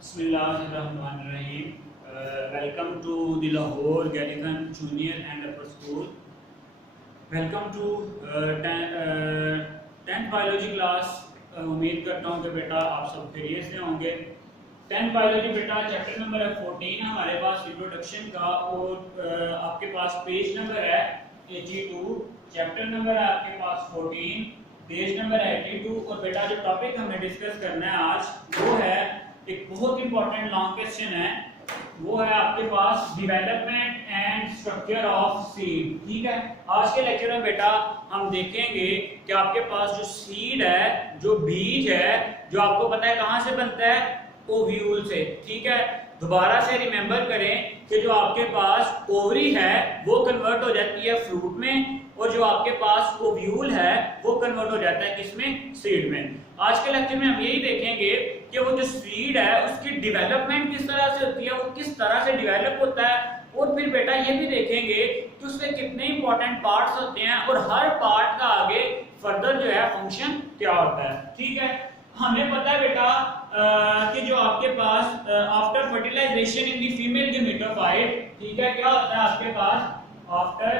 Bismillahirrahmanirrahim. Welcome to the Lahore Gallican Junior and Upper School. Welcome to 10th biology class. उम्मीद करता हूँ कि बेटा आप सब खैरियत से होंगे। 10th बायोलॉजी बेटा चैप्टर नंबर है 14 हमारे पास रिप्रोडक्शन का, और आपके पास पेज नंबर है 82, चैप्टर नंबर है आपके पास 14, पेज नंबर है 82। और बेटा जो टॉपिक हमने डिस्कस करना है आज वो है एक बहुत इंपॉर्टेंट लॉन्ग क्वेश्चन है, वो है आपके पास development and structure of seed. ठीक है, आज के लेक्चर में बेटा हम देखेंगे कि आपके पास जो सीड है, जो बीज है, जो आपको पता है कहां से बनता है, ओव्यूल से। ठीक है, दोबारा से रिमेंबर करें कि जो आपके पास ओवरी है वो कन्वर्ट हो जाती है फ्रूट में, और जो आपके पास ओव्यूल है वो कन्वर्ट हो जाता है किसमें, सीड में। आज के लेक्चर में हम यही देखेंगे कि वो जो सीड है उसकी डेवलपमेंट किस तरह से होती है, वो किस तरह से डेवलप होता है, और फिर बेटा ये भी देखेंगे कि उसके कितने इंपॉर्टेंट पार्ट्स होते हैं और हर पार्ट का आगे फर्दर जो है फंक्शन क्या होता है। ठीक है, हमें पता है बेटा कि जो आपके पास after fertilization in the female gametophyte, ठीक है, क्या होता है आपके पास आफ्टर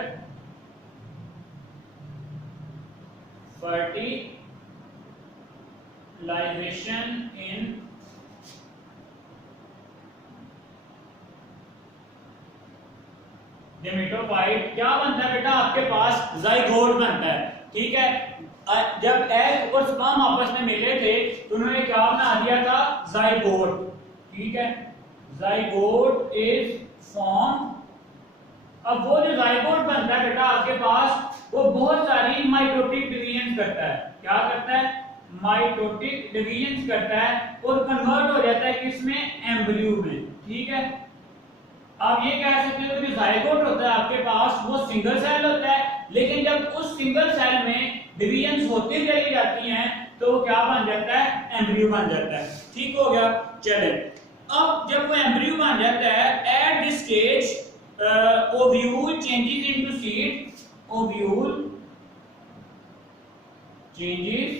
फर्टिलाइजेशन इन गेमेटोफाइट क्या बनता है बेटा, आपके पास जाइगोट बनता है। ठीक है, जब एग और स्पर्म आपस में मिले थे तो उन्होंने क्या बना दिया था, जाइगोट। ठीक है, जाइगोट इज फॉर्म। अब वो जो जाइगोट बनता है बेटा आपके पास, वो बहुत सारी माइटोटिक डिवीजन करता है। क्या करता है, माइटोटिक डिवीजन करता है और कन्वर्ट हो जाता है किसमें, एम्ब्रियो में। ठीक है, आप ये कह सकते हो कि जो जाइगोट होता है आपके पास वो सिंगल सेल होता है, लेकिन जब उस सिंगल सेल में डिवीजन होती चली जाती हैं तो वो क्या बन जाता है, एम्ब्रियो बन जाता है। ठीक हो गया, चले अब जब वो एम्ब्रियो बन जाता है, at this stage ovule changes into seed, ovule changes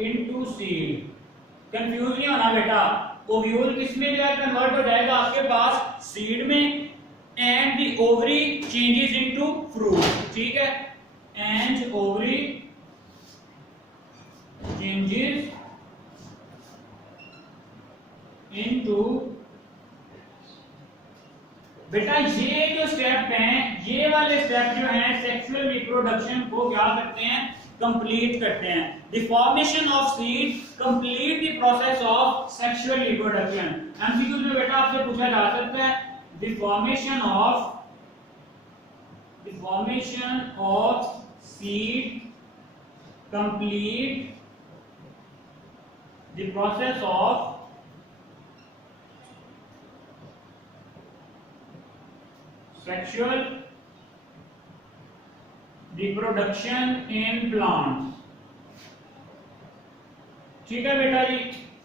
into seed. Confuse नहीं होना बेटा, ओव्यूल किसमें जो है कन्वर्ट हो जाएगा आपके पास, सीड में, and the ovary changes into fruit. ठीक है, एंड ओवरी चेंजेस इनटू। बेटा ये जो स्टेप हैं, ये वाले स्टेप जो हैं सेक्सुअल रिप्रोडक्शन को क्या करते हैं, कंप्लीट करते हैं। The formation of seed complete the process of sexual reproduction. MCQ में बेटा आपसे पूछा जा सकता है, the formation of seed complete the process of sexual reproduction in plants। ठीक है बेटा जी,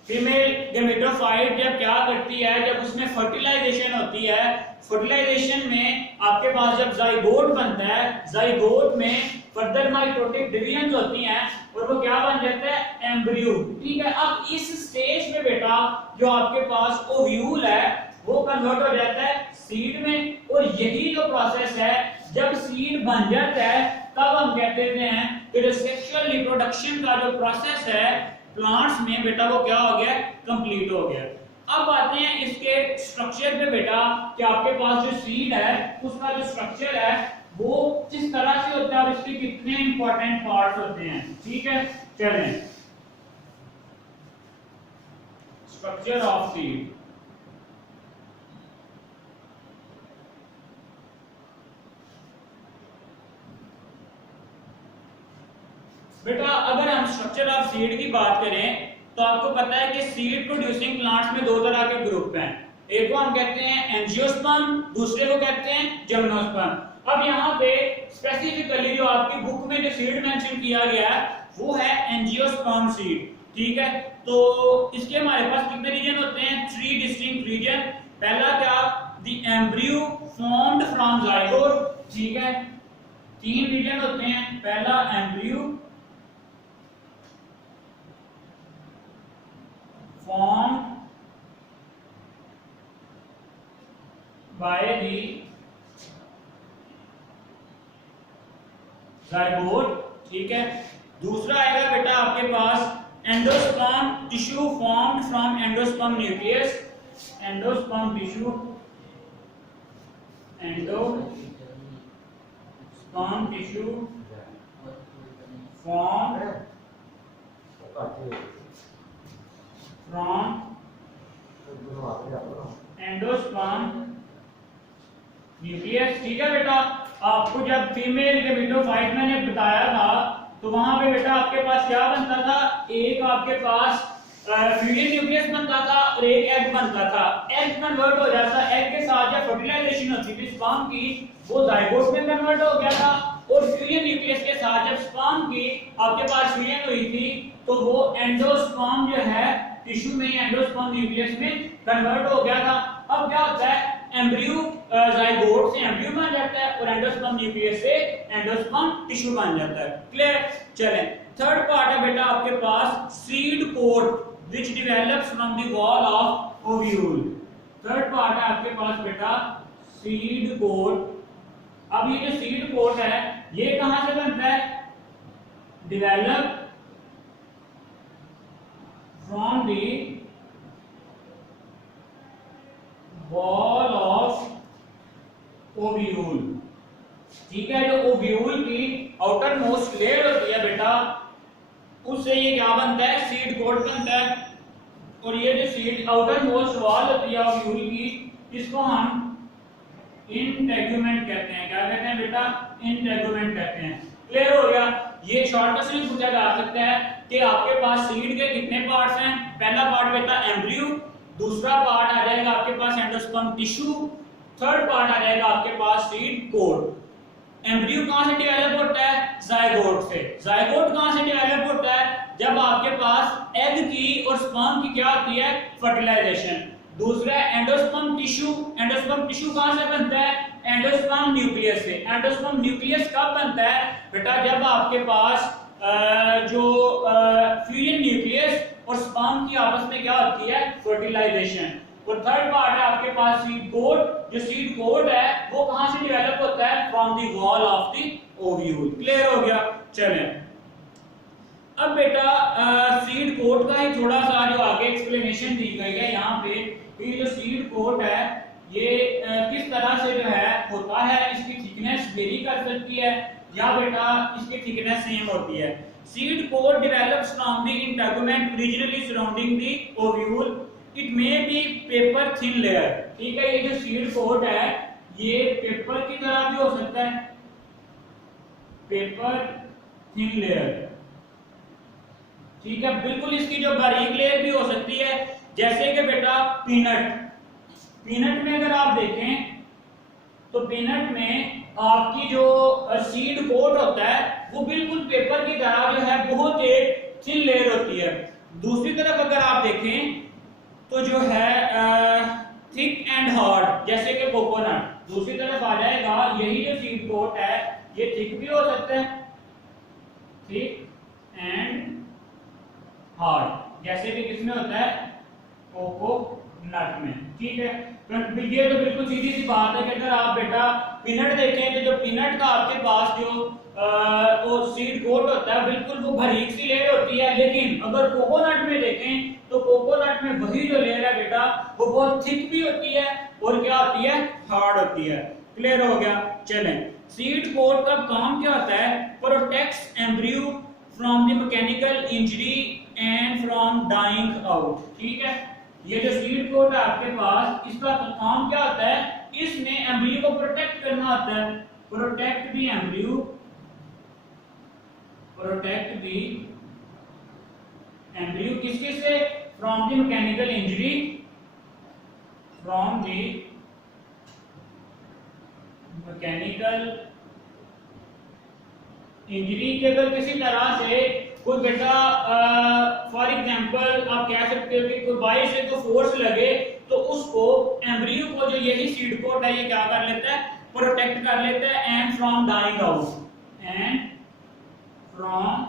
फीमेल गेमेटोफाइट जब क्या करती है, जब उसमें फर्टिलाइजेशन होती है, फर्टिलाइजेशन में आपके पास जब जाइगोट बनता है, जाइगोट में फर्दर माइटोटिक डिवीजन होती हैं और वो क्या बन जाता है, एम्ब्रियो। ठीक है, अब इस स्टेज में बेटा जो आपके पास ओव्यूल है वो कन्वर्ट हो जाता है सीड में, और यही जो प्रोसेस है, जब सीड बन जाता है तब हम कहते हैं कि जो सेक्सुअल रिप्रोडक्शन का जो प्रोसेस है प्लांट्स में बेटा वो क्या हो गया, कंप्लीट हो गया। अब आते हैं इसके स्ट्रक्चर पे बेटा कि आपके पास जो सीड है उसका जो स्ट्रक्चर है वो किस तरह से होता है और इसके कितने इंपॉर्टेंट पार्ट्स होते हैं। ठीक है, चलें स्ट्रक्चर ऑफ सीड। बेटा अगर हम स्ट्रक्चर ऑफ सीड की बात करें तो आपको पता है कि सीड प्रोड्यूसिंग प्लांट्स में दो तरह के ग्रुप हैं, एक को हम कहते हैं एंजियोस्पर्म, दूसरे को कहते हैं जिम्नोस्पर्म। अब यहाँ पे स्पेसिफिकली जो आपकी बुक में जो सीड मेंशन किया गया है वो है एंजियोस्पर्म सीड। ठीक है, तो इसके हमारे पास कितने रीजन होते हैं, 3 डिस्टिंक्ट रीजन। पहला क्या, the embryo formed from zygote. ठीक है, 3 रीजन होते हैं, पहला एम्ब्रियो बाय दी जाइगोट, ठीक है। दूसरा आएगा बेटा आपके पास endosperm tissue formed from endosperm nucleus, endosperm tissue, endosperm tissue formed from endosperm nucleus, ठीक है बेटा। आपको जब फीमेल गेमेटोफाइट मैंने बताया था तो वहां पे बेटा आपके पास क्या बनता था, एक आपके पास फ्यूजन न्यूक्लियस बनता था और एक एग बनता था। एग कन्वर्ट हो जाता, एग के साथ जब फर्टिलाइजेशन होती थी स्पर्म की, वो जाइगोट में कन्वर्ट हो गया था, और फ्यूजन न्यूक्लियस के साथ जब स्पर्म की आपके पास फ्यूजन हुई थी तो वो एंडोस्पर्म जो है टिश्यू में, एंडोस्पर्म न्यूक्लियस में कन्वर्ट हो गया था। अब क्या होता है, एम्ब्रियो जाइगोट से एम्ब्रियो बन जाता है और एंडोस्पर्म न्यूक्लियस से एंडोस्पर्म टिश्यू बन जाता है। क्लियर? चलें, थर्ड पार्ट है बेटा आपके पास seed coat which develops from the wall of ovule। Third part है आपके पास बेटा सीड कोट। अब ये जो सीड कोट है ये कहां से बनता है, develop from the wall of ovule, ठीक है। जो ओव्यूल की आउटर मोस्ट लेयर होती है बेटा, उससे ये क्या बनता है, सीड कोट बनता है। और ये जो सीड आउटर मोस्ट वॉल होती है ओव्यूल की, इसको हम इंटेगुमेंट कहते हैं। क्या कहते हैं बेटा, इंटेगुमेंट कहते हैं। क्लियर हो गया? ये शॉर्ट क्वेश्चन में पूछा जा सकता है कि आपके पास सीड के कितने पार्ट्स हैं। पहला पार्ट बेटा एम्ब्रियो, दूसरा पार्ट आ जाएगा आपके पास एंडोस्पर्म टिश्यू, थर्ड पार्ट आ जाएगा आपके पास सीड कोट। एम्ब्रियो कहां से डेवलप होता है, जाइगोट से। जाइगोट कहां से डेवलप होता है, जब आपके पास एग की और स्पर्म की क्या होती है, फर्टिलाइजेशन। दूसरा एंडोस्पर्म टिश्यू, एंडोस्पर्म टिश्यू कहां से बनता है, एंडोस्पर्म न्यूक्लियस से। एंडोस्पर्म न्यूक्लियस कब बनता है बेटा, जब आपके पास जो फ्यूजन न्यूक्लियस और स्पर्म की आपस में क्या होती है, फर्टिलाइजेशन। और थर्ड पार्ट है आपके पास सीड कोट। जो सीड कोट है वो कहां से डेवलप होता है, from the wall of the ovule. Clear हो गया? चलें, अब बेटा सीड कोट का ही थोड़ा सा जो आगे एक्सप्लेनेशन दी गई है यहाँ पे, ये जो सीड कोट है ये किस तरह से जो है होता है, इसकी थिकनेस वेरी कर सकती है या बेटा इसकी थिकनेस सेम होती है। Seed coat develops from the integument originally surrounding the ovule, it may be paper thin layer, ठीक है। ये जो सीड कोट है ये पेपर की तरह भी हो सकता है, पेपर थिन लेयर, ठीक है। बिल्कुल इसकी जो बारीक लेयर भी हो सकती है, जैसे कि बेटा पीनट। पीनट में अगर आप देखें तो पीनट में आपकी जो सीड कोट होता है वो बिल्कुल पेपर की तरह जो है बहुत एक थिन लेयर होती है। दूसरी तरफ अगर आप देखें तो जो है थिक एंड हार्ड, जैसे कि कोकोनट। दूसरी तरफ आ जाएगा यही जो सीड कोट है ये थिक भी हो सकता है, थिक एंड हार्ड, जैसे कि किसमें होता है, कोकोनट में, ठीक है। ये तो बिल्कुल सीधी सी बात है कि अगर आप बेटा पीनट देखें तो जो पीनट का आपके पास जो वो सीड कोट होता है बिल्कुल वो बारीक सी लेयर होती है, लेकिन अगर कोकोनट में देखें तो कोकोनट में वही जो लेयर है बेटा वो बहुत थिक भी होती है और क्या होती है, हार्ड होती है। क्लियर हो गया? चलें, सीड कोट का काम क्या होता है, protects embryo from the mechanical injury and from dying out, ठीक है। ये जो सीड कोट है आपके पास, इसका काम क्या होता है, इसमें एम्ब्रियो को प्रोटेक्ट करना होता है। Protect the embryo, protect the embryo किसके से, from the mechanical injury, from the mechanical injury के अगर किसी तरह से कोई बेटा फॉर एग्जांपल आप कह सकते हो कि कोई बाहर से कोई फोर्स लगे तो उसको एम्ब्रियो को जो यही सीड कोट है ये क्या कर लेता है, प्रोटेक्ट कर लेता है। And from dying out, and from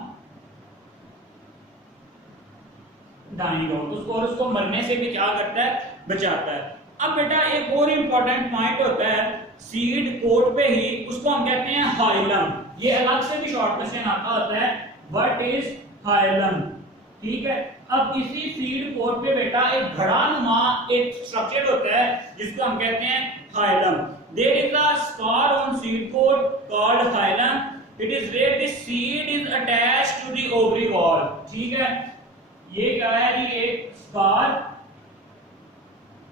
dying out, उसको और उसको मरने से भी क्या करता है, बचाता है। अब बेटा एक और इंपॉर्टेंट पॉइंट होता है सीड कोट पे ही, उसको हम कहते हैं हाइलम। ये अलग से भी शॉर्ट क्वेश्चन आता होता है, व्हाट इज हाइलम, ठीक है। अब इसी सीड कोट पे बेटा एक घड़ानुमा एक स्ट्रक्चर होता है जिसको हम कहते हैं hilum. There is a scar on seed coat called hilum, it is where the seed is attached to the ovary wall, ठीक है। ये क्या है जी, एक स्कार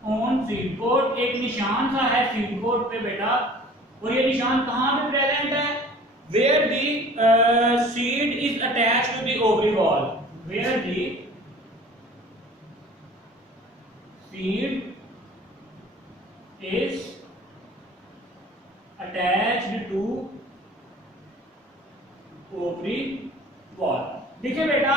ऑन सीड कोट, एक निशान सा है सीड कोट पे बेटा, और ये निशान कहां पे प्रेजेंट है, where the seed is attached to the ovary wall, where the seed is attached to ovary wall. देखिए बेटा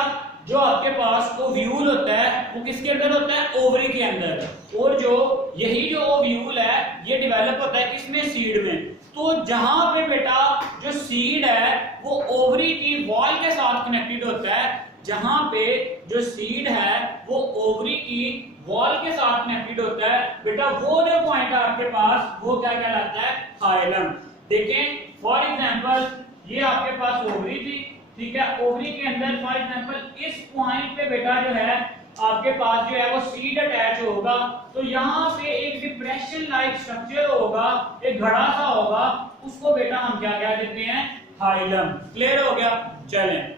जो आपके पास ओव्यूल होता है वो किसके अंदर होता है, ओवरी के अंदर, और जो यही जो ओव्यूल है ये डेवलप होता है किसमें, सीड में। तो जहां पे बेटा जो सीड है वो ओवरी की वॉल के साथ कनेक्टेड होता है, जहां पे जो सीड है वो ओवरी की वॉल के साथ कनेक्टेड होता है बेटा, वो जो पॉइंट है आपके पास वो क्या कहलाता है, हाइलम। देखें फॉर एग्जांपल ये आपके पास ओवरी थी, ठीक है, ओवरी के अंदर फॉर एग्जांपल इस पॉइंट पे बेटा जो है आपके पास जो है वो सीड अटैच होगा, तो यहाँ पे एक डिप्रेशन लाइक स्ट्रक्चर होगा, एक घड़ा सा होगा, उसको बेटा हम क्या कह देते हैं, हाइलम। क्लियर हो गया, चलें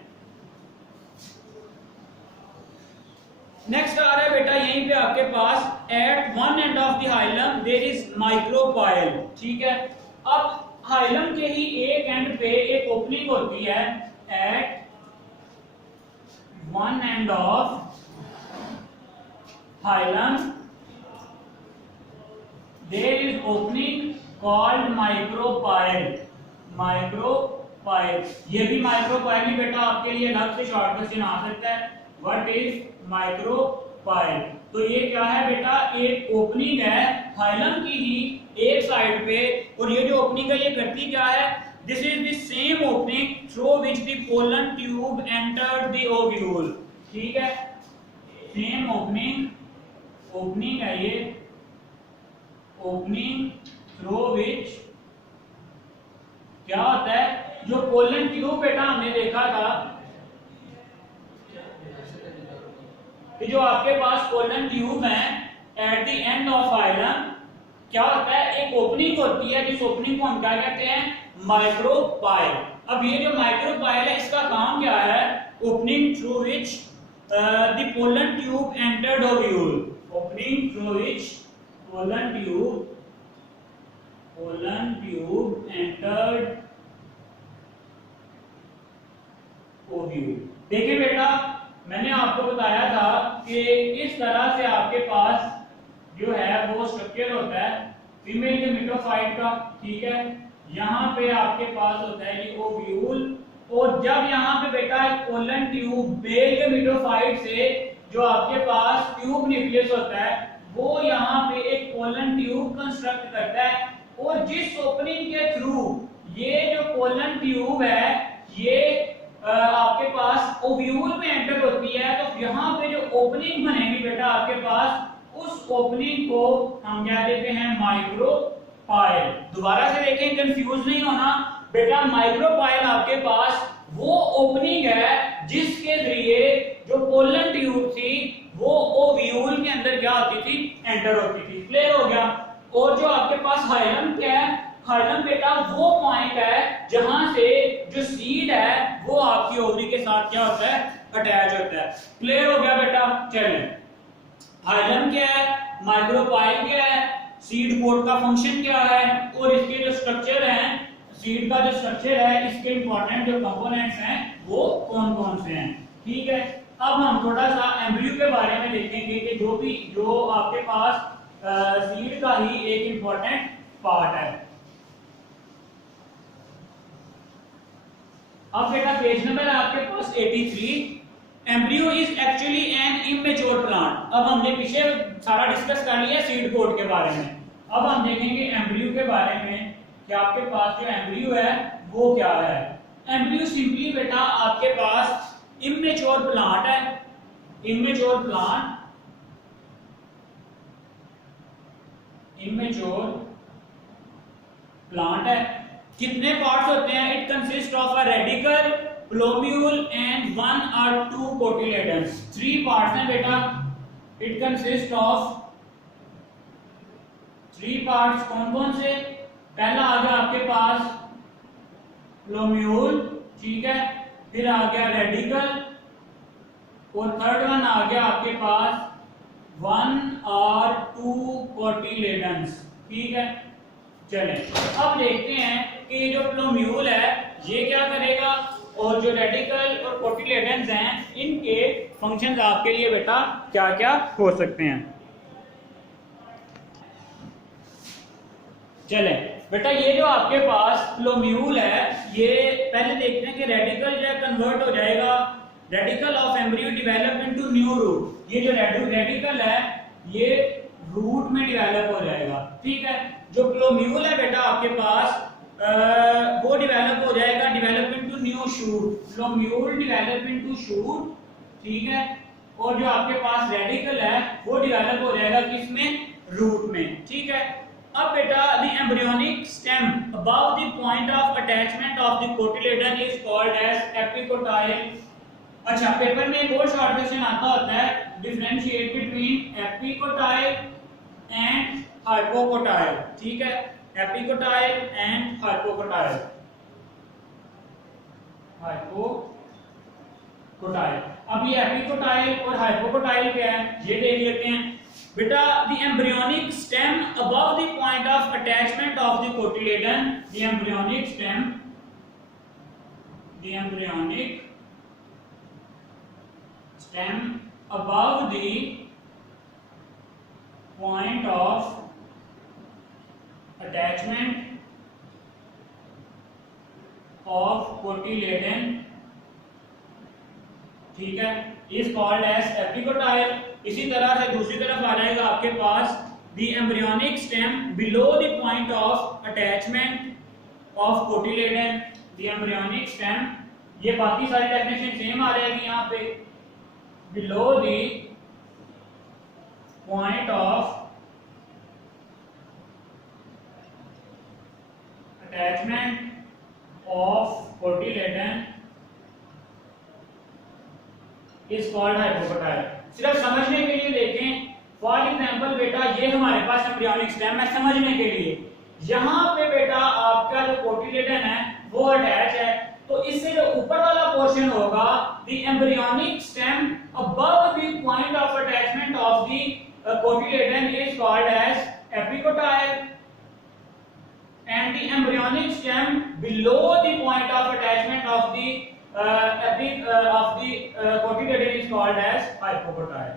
नेक्स्ट आ रहा है बेटा यहीं पे आपके पास at one end of the hilum there is micropyle, ठीक है। अब हाइलम के ही एक एंड पे एक ओपनिंग होती है, at one end of hilum there is opening called micropyle, micropyle. ये भी माइक्रोपाइल ही बेटा आपके लिए अलग से शॉर्ट क्वेश्चन आ सकता है, व्हाट इज माइक्रोपाइल। तो ये क्या है बेटा, एक ओपनिंग है हाइलम की ही एक साइड पे, और ये जो ओपनिंग है ये करती क्या है, this is the same opening through which the pollen tube entered the ovule, ठीक है। सेम ओपनिंग है ये, ओपनिंग थ्रू व्हिच क्या होता है, जो पोलन ट्यूब बेटा हमने देखा था कि जो आपके पास पोलन ट्यूब है at the end of hilum क्या होता है, एक ओपनिंग होती है, जिस ओपनिंग को हम क्या कहते हैं, माइक्रोपाइल। अब ये जो माइक्रोपाइल है इसका काम क्या है, opening through which the pollen tube entered ovule, opening through which pollen tube entered ovule. देखिए बेटा मैंने आपको बताया था कि इस तरह से आपके पास जो है वो स्ट्रक्चर होता है फीमेल गेमेटोफाइट का, ठीक है। यहाँ पे आपके पास होता है ये ओव्यूल, और जब यहाँ पे बेटा पोलन ट्यूब मेल गेमेटोफाइट से जो आपके पास ट्यूब न्यूक्लियस होता है वो यहाँ पे एक पोलन ट्यूब कंस्ट्रक्ट करता है, और जिस ओपनिंग के थ्रू ये जो पोलन ट्यूब है ये आपके पास ओव्यूल में एंटर होती है, तो यहाँ पे जो ओपनिंग बनेगी बेटा आपके पास, उस ओपनिंग को हम क्या देते हैं, माइक्रोपाइल। दोबारा से देखें कंफ्यूज नहीं होना बेटा, माइक्रोपाइल आपके पास वो ओपनिंग है जिसके जरिए जो पोलन ट्यूब थी वो ओव्यूल के अंदर क्या होती थी, एंटर होती थी। क्लियर हो गया। और जो आपके पास हाइलम क्या है, हाइलम बेटा वो पॉइंट है जहां से जो सीड है वो आपकी ओवरी के साथ क्या होता है, अटैच होता है। क्लियर हो गया बेटा, चलें हाइलम क्या है, माइक्रोपाइल क्या है, सीड कोट का फंक्शन क्या है, और इसके जो स्ट्रक्चर हैं, सीड का जो स्ट्रक्चर है इसके इंपॉर्टेंट जो कंपोनेंट्स हैं वो कौन कौन से हैं, ठीक है। अब हम थोड़ा सा एम्ब्रियो के बारे में देखेंगे कि जो आपके पास सीड का ही एक इंपॉर्टेंट पार्ट है। अब बेटा पेज नंबर है आपके पास 83, embryo is actually an immature plant. अब हमने पीछे सारा डिस्कस कर लिया सीड कोट के बारे में, अब हम देखेंगे एम्ब्रियो के बारे में कि आपके पास जो एम्ब्रियो है वो क्या है। एम्ब्रियो सिंपली बेटा आपके पास इमेच्योर प्लांट है, इमेच्योर प्लांट इमेच्योर प्लांट है। कितने पार्ट्स होते हैं? It consist of a radicle, plumule and 1 or 2 cotyledons. 3 parts हैं बेटा। It consist of 3 parts. कौन कौन से? पहला आ गया आपके पास प्लोम्यूल, ठीक है, फिर आ गया रेडिकल, और थर्ड वन आ गया आपके पास 1 or 2 कोटिलेडन्स, ठीक है। चलें अब देखते हैं कि ये जो प्लोम्यूल है ये क्या करेगा, और जो रेडिकल और कोटिलेडन्स हैं इनके फंक्शंस आपके लिए बेटा क्या क्या हो सकते हैं। चलें बेटा, ये जो आपके पास प्लोम्यूल है ये पहले देखते हैं कि रेडिकल जो है कन्वर्ट हो जाएगा, radical of embryo develop into new root. ये जो रेडिकल है ये रूट में डेवलप हो जाएगा, ठीक है। जो प्लोम्यूल है बेटा आपके पास वो डेवलप हो जाएगा, develop into new shoot. Plumule develop into shoot, ठीक है। और जो आपके पास रेडिकल है वो डेवलप हो जाएगा किसमें? रूट में, ठीक है। अब बेटा the embryonic stem above the point of attachment of the cotyledon is called as epicotyl. अच्छा, पेपर में एक और शॉर्ट क्वेश्चन आता होता है, differentiate between epicotyl and hypocotyl, ठीक है। Epicotyl and hypocotyl, hypocotyl. अब ये एपिकोटाइल और हाइपोकोटाइल क्या है ये देख लेते हैं बेटा। The embryonic stem above the point of attachment of the cotyledon, the embryonic stem, the embryonic stem above the point of attachment of cotyledon, ठीक है, is called as epicotyl। इसी तरह से दूसरी तरफ आ जाएगा आपके पास the embryonic stem below the point of attachment of cotyledon, the embryonic stem। ये बाकी सारी डेफिनेशन सेम आ जाएगी यहाँ पे, below the point of attachment of cotyledon is called hypocotyl। सिर्फ समझने के लिए देखें, फॉर एग्जांपल बेटा ये हमारे पास एम्ब्रियोनिक स्टेम है, समझने के लिए यहाँ पे बेटा आपका जो कोटिलेडन है वो अटैच है, तो इससे जो ऊपर वाला पोर्शन होगा the embryonic stem above the point of attachment of the cotyledon is called as epicotyl, and the embryonic stem below the point of attachment of the cotyledon is called as hypocotyl.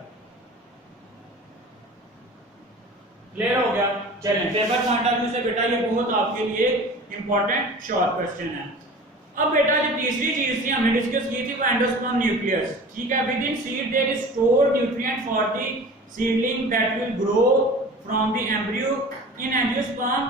Clear हो गया? चलें, paper point of view से बेटा ये बहुत आपके लिए important short question है। अब बेटा जो तीसरी चीज थी हमने डिस्कस की थी वो एंडोस्पर्म न्यूक्लियस, ठीक है। Within seed there is stored nutrient for the seedling that will grow from the embryo. In angiosperm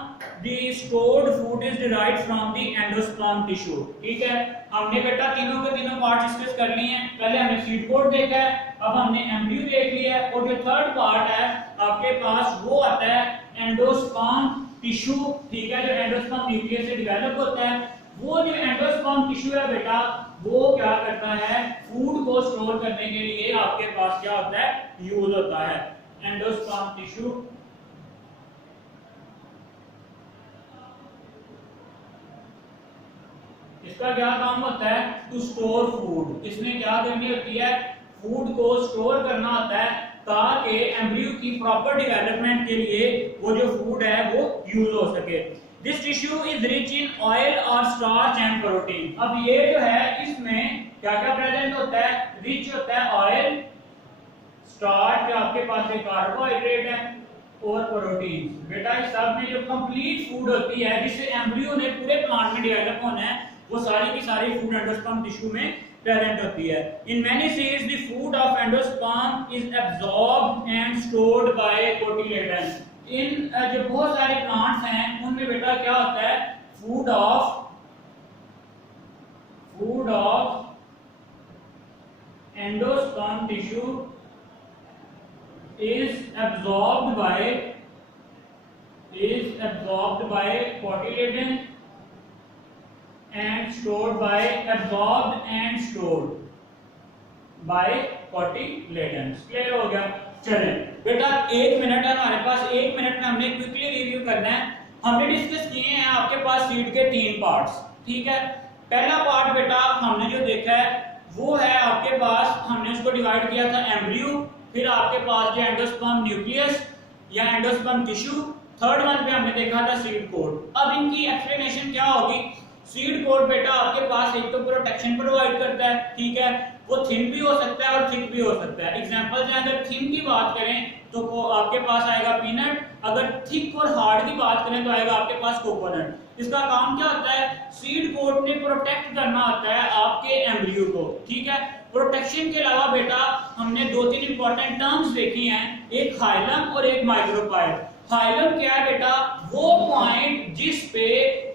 the stored food is derived from the endosperm tissue, ठीक है। हमने बेटा तीनों के तीनों पार्ट डिस्कस कर लिए हैं। पहले हमने सीड कोड देखा है, अब हमने एम्ब्रियो देख लिया है, और जो थर्ड पार्ट है आपके पास वो आता है एंडोस्पर्म टिश्यू, ठीक है, जो एंडोस्पर्म न्यूक्लियस से डेवलप होता है। वो जो एंडोस्पर्म टिश्यू है बेटा वो क्या करता है, फूड को स्टोर करने के लिए आपके पास क्या होता है, यूज होता है। एंडोस्पर्म टिश्यू इसका क्या काम होता है, टू स्टोर फूड। इसने क्या करनी होती है, फूड को स्टोर करना होता है ताकि एम्ब्रियो की प्रॉपर डेवलपमेंट के लिए वो जो फूड है वो यूज हो सके। This tissue is rich in oil और स्टार्च एंड प्रोटीन। अब ये जो है इसमें क्या क्या प्रेजेंट होता है, रिच होता है ऑयल, स्टार्च जो आपके पास एक कार्बोहाइड्रेट है, और प्रोटीन। बेटा इस सब में जो कंप्लीट फूड होती है जिससे एम्ब्रियो ने पूरे प्लांट में डेवलप होना है वो सारी की सारी फूड एंडोस्पर्म टिश्यू में प्रेजेंट होती है। In many seeds the food of endosperm is absorbed and stored by cotyledon. इन जो बहुत सारे प्लांट्स हैं उनमें बेटा क्या होता है, food of endosperm tissue is absorbed by is absorbed by cotyledon and stored by cotyledon। Clear हो गया? चलें बेटा, 1 मिनट है हमारे पास, 1 मिनट में हमने क्विकली रिव्यू करना है। हमने डिस्कस किए हैं आपके पास सीड के 3 पार्ट्स, ठीक है। पहला पार्ट बेटा हमने जो देखा है वो है आपके पास, हमने उसको डिवाइड किया था एम्ब्रियो, फिर आपके पास जो एंडोस्पर्म न्यूक्लियस या एंडोस्पर्म टिश्यू, थर्ड वन पे हमने देखा था सीड कोड। अब इनकी एक्सप्लेनेशन क्या होगी? सीड कोड बेटा आपके पास एक तो प्रोटेक्शन प्रोवाइड करता है, ठीक है, वो थिन भी हो सकता है और थिक भी हो सकता है। एग्जांपल से अगर थिन की बात करें तो वो आपके पास आएगा पीनट, अगर थिक और हार्ड की बात करें तो आएगा आपके पास कोकोनट। इसका काम क्या होता है? सीड कोड ने प्रोटेक्ट करना होता है आपके एम्ब्रियो को, ठीक है। प्रोटेक्शन के अलावा बेटा हमने 2-3 इंपॉर्टेंट टर्म्स देखी हैं, एक हाइलम और एक माइक्रोपाइल। हाइलम क्या है बेटा? वो पॉइंट जिस पे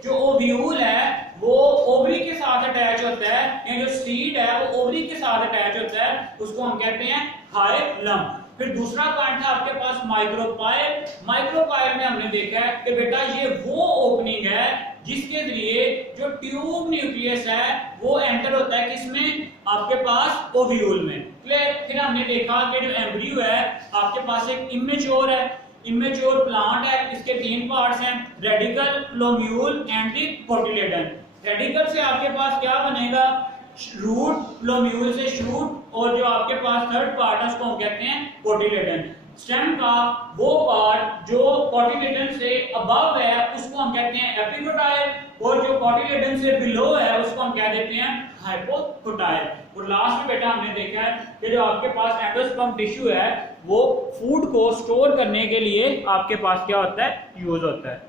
जो ओव्यूल है वो ओवरी के साथ अटैच होता है, या जो सीड है वो ओवरी के साथ अटैच होता है, उसको हम कहते हैं हाइलम। फिर दूसरा पॉइंट है आपके पास माइक्रोपाइल। माइक्रोपाइल में हमने देखा है कि बेटा ये वो ओपनिंग है जिसके जरिए जो ट्यूब न्यूक्लियस है वो एंटर होता है किसमें? आपके पास ओव्यूल में। क्लियर? फिर हमने देखा कि जो एम्ब्रियो है आपके पास एक इमेच्योर है, इमेच्योर प्लांट है, इसके 3 पार्ट्स हैं, radicle, plumule and the cotyledon. Radicle से आपके पास क्या बनेगा? रूट, लोम्यूल से शूट, और जो आपके पास थर्ड पार्ट है उसको हम कहते हैं कोटिलेडन। स्टेम का वो पार्ट जो कोटिलेडन से अबव है उसको हम कहते हैं एपिकोटाइल, और जो कोटिलेडन से बिलो है उसको हम कह देते हैं हाइपोकोटाइल। और लास्ट में बेटा हमने देखा है कि जो आपके पास एंडोस्पर्म टिश्यू है वो फूड को स्टोर करने के लिए आपके पास क्या होता है? यूज होता है।